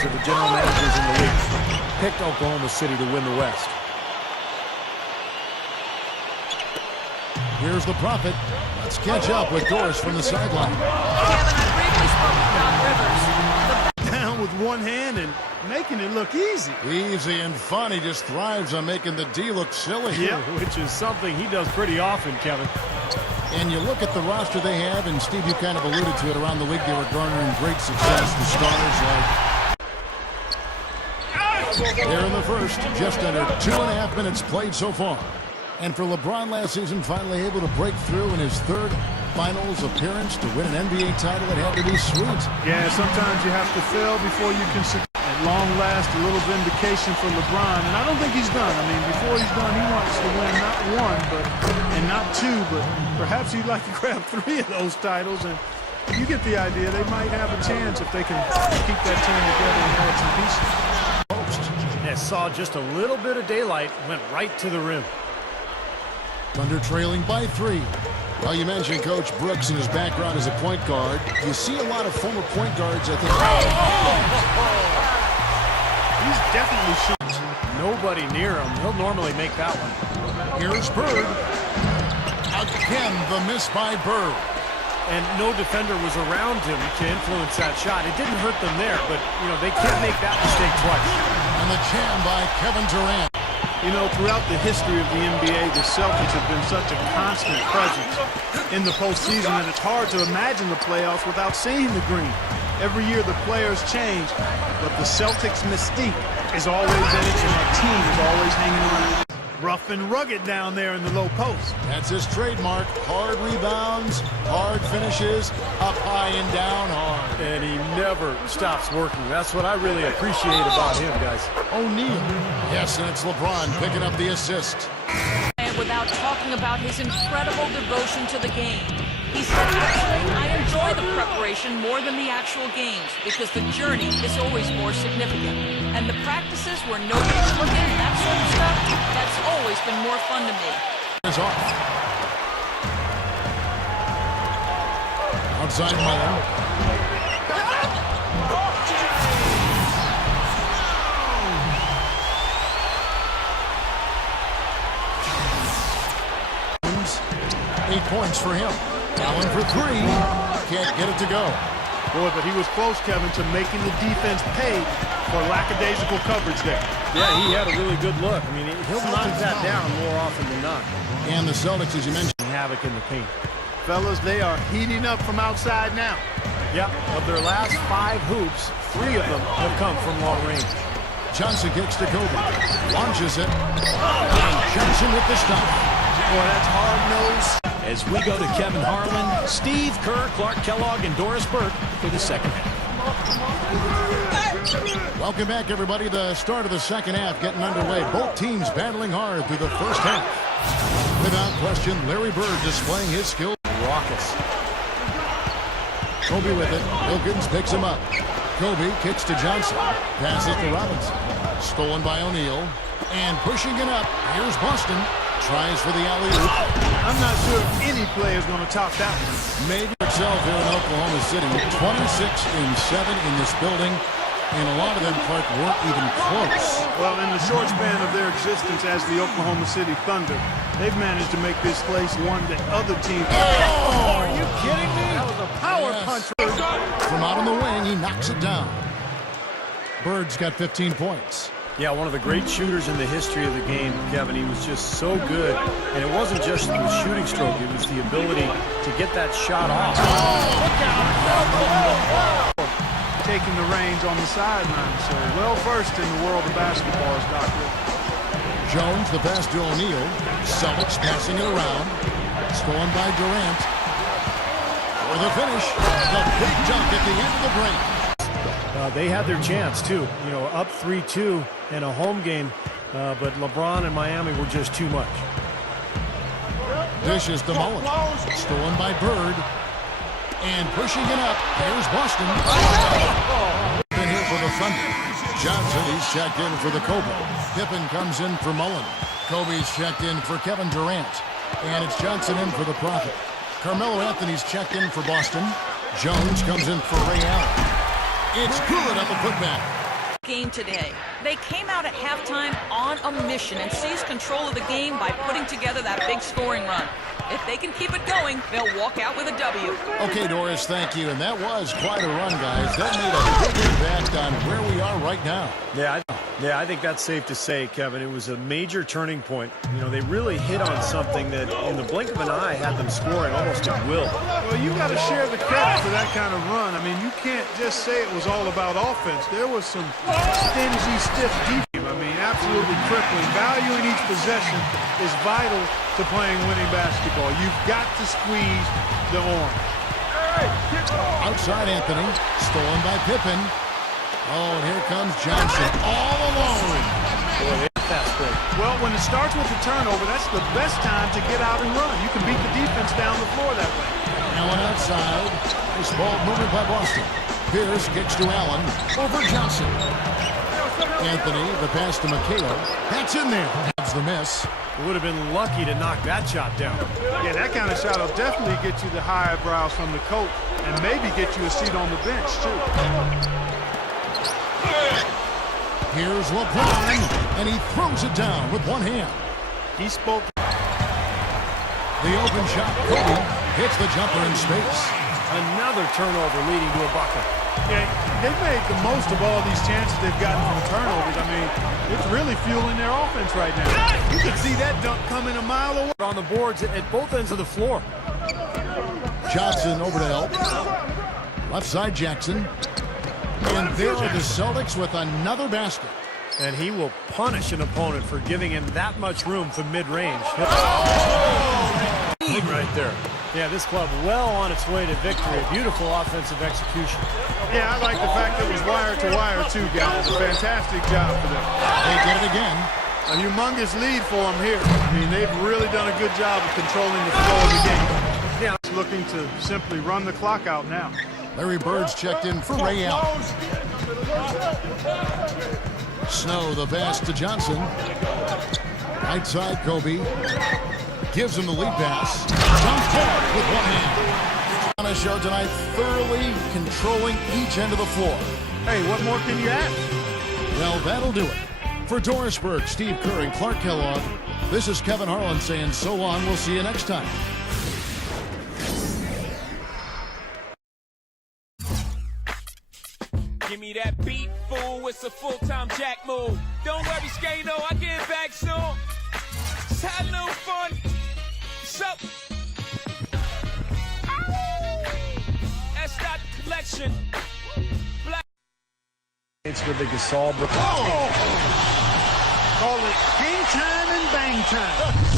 to the general managers in the league picked Oklahoma City to win the West. Here's the Prophet. Let's catch up with Doris from the sideline. Kevin, I briefly spoke with Doc Rivers. Down with one hand and making it look easy. Easy and fun. He just thrives on making the D look silly. Yeah, which is something he does pretty often, Kevin. And you look at the roster they have, and Steve, you kind of alluded to it around the league. They were garnering great success. The stars like there in the first, just under 2.5 minutes played so far. And for LeBron last season, finally able to break through in his third finals appearance to win an NBA title, it had to be sweet. Yeah, sometimes you have to fail before you can succeed. At long last, a little vindication for LeBron, and I don't think he's done. I mean, before he's done, he wants to win not one, and not two, but perhaps he'd like to grab 3 of those titles, and you get the idea. They might have a chance if they can keep that team together and add some pieces. And saw just a little bit of daylight, went right to the rim. Thunder trailing by 3. Well, you mentioned Coach Brooks and his background as a point guard. You see a lot of former point guards, I think. He's definitely shooting. Nobody near him. He'll normally make that one. Here's Bird. Again, the miss by Bird. And no defender was around him to influence that shot. It didn't hurt them there, but, they can't make that mistake twice. And the jam by Kevin Durant. You know, throughout the history of the NBA, the Celtics have been such a constant presence in the postseason that it's hard to imagine the playoffs without seeing the green. Every year the players change, but the Celtics' mystique is always in it, and that team is always hanging around. Rough and rugged down there in the low post. That's his trademark. Hard rebounds, hard finishes, up high and down hard. And he never stops working. That's what I really appreciate about him, guys. O'Neal. Yes, and it's LeBron picking up the assist. And without talking about his incredible devotion to the game. He said, actually, I enjoy the preparation more than the actual games because the journey is always more significant. And the practices where nobody's looking and that sort of stuff, that's always been more fun to me. Is off. Outside Mullen. Eight points for him. Allen for 3. Can't get it to go. Boy, but he was close, Kevin, to making the defense pay for lackadaisical coverage there. Yeah, he had a really good look. I mean, he'll knock that down more often than not. And the Celtics, as you mentioned, Havoc in the paint. Fellas, they are heating up from outside now. Yeah, of their last 5 hoops, 3 of them have come from long range. Johnson kicks to Kobe. Launches it. And Johnson with the stop. Boy, that's hard-nosed. As we go to Kevin Harlan, Steve Kerr, Clark Kellogg, and Doris Burke for the second half. Welcome back, everybody. The start of the second half getting underway. Both teams battling hard through the first half. Without question, Larry Bird displaying his skill. Raucous. Kobe with it. Wilkins picks him up. Kobe kicks to Johnson. Passes to Robinson. Stolen by O'Neal. And pushing it up. Here's Boston. Tries for the alley-oop. I'm not sure if any player is going to top that one. Maybe itself here in Oklahoma City. 26-7 in this building. And a lot of them, Clark, weren't even close. Well, in the short span of their existence as the Oklahoma City Thunder, they've managed to make this place one that other teams... Oh, are you kidding me? That was a power punch. From out on the wing, he knocks it down. Bird's got 15 points. Yeah, one of the great shooters in the history of the game, Kevin. He was just so good. And it wasn't just the shooting stroke. It was the ability to get that shot off. Look out. Taking the reins on the sideline. So well versed in the world of basketball is Dr. Jones, the pass to O'Neal. Celtics passing it around. Stolen by Durant. For the finish. The big dunk at the end of the break. They had their chance, too. Up 3-2 in a home game. But LeBron and Miami were just too much. Dishes to Mullen. Stolen by Bird. And pushing it up. Here's Boston. In here for the Thunder. Johnson, he's checked in for the Kobe. Pippen comes in for Mullen. Kobe's checked in for Kevin Durant. And it's Johnson in for the Prophet. Carmelo Anthony's checked in for Boston. Jones comes in for Ray Allen. It's good on the putback. game today. They came out at halftime on a mission and seized control of the game by putting together that big scoring run. If they can keep it going, they'll walk out with a W. Okay, Doris, thank you. And that was quite a run, guys. That made a big impact on where we are right now. Yeah, I think that's safe to say, Kevin. It was a major turning point. You know, they really hit on something that in the blink of an eye had them scoring almost at will. Well, you got to share the credit for that kind of run. I mean, you can't just say it was all about offense. There was some stingy, stiff defense. I mean, absolutely crippling. Valuing each possession is vital to playing winning basketball. You've got to squeeze the orange. Outside Anthony, stolen by Pippen. Oh, and here comes Johnson all alone. Boy, they hit that straight. Well, when it starts with a turnover, that's the best time to get out and run. You can beat the defense down the floor that way. Allen outside. Nice ball movement by Boston. Pierce kicks to Allen. Over Johnson. Anthony, the pass to Mikhail. That's in there. That's the miss. Would have been lucky to knock that shot down. Yeah, that kind of shot will definitely get you the high eyebrows from the coach and maybe get you a seat on the bench, too. Here's LeBron, and he throws it down with one hand. He spoke. The open shot, Kobe hits the jumper in space. Another turnover leading to a bucket. Yeah, they've made the most of all these chances they've gotten from turnovers. I mean, it's really fueling their offense right now. You can see that dunk coming a mile away. On the boards at both ends of the floor. Johnson over to help. Left side Jackson. And there are the Celtics with another basket. And he will punish an opponent for giving him that much room from mid-range. Right there. Yeah, this club well on its way to victory. A beautiful offensive execution. Yeah, I like the fact that it was wire to wire, too, guys. A fantastic job for them. They did it again. A humongous lead for them here. I mean, they've really done a good job of controlling the flow of the game. Yeah, looking to simply run the clock out now. Larry Bird's checked in for Ray Allen. Snow, the pass to Johnson. Right side, Kobe. Gives him the lead pass. Jumps forward with one hand. On a show tonight, thoroughly controlling each end of the floor. Hey, what more can you ask? Well, that'll do it. For Doris Burke, Steve Kerr, and Clark Kellogg, this is Kevin Harlan saying so long. We'll see you next time. Give me that beat, fool. It's a full-time jack move. Don't worry, Skano. I get back soon. Just have a little fun. What's up? That's not the collection. Black. It's with the Gasol. Call it hang time and bang time.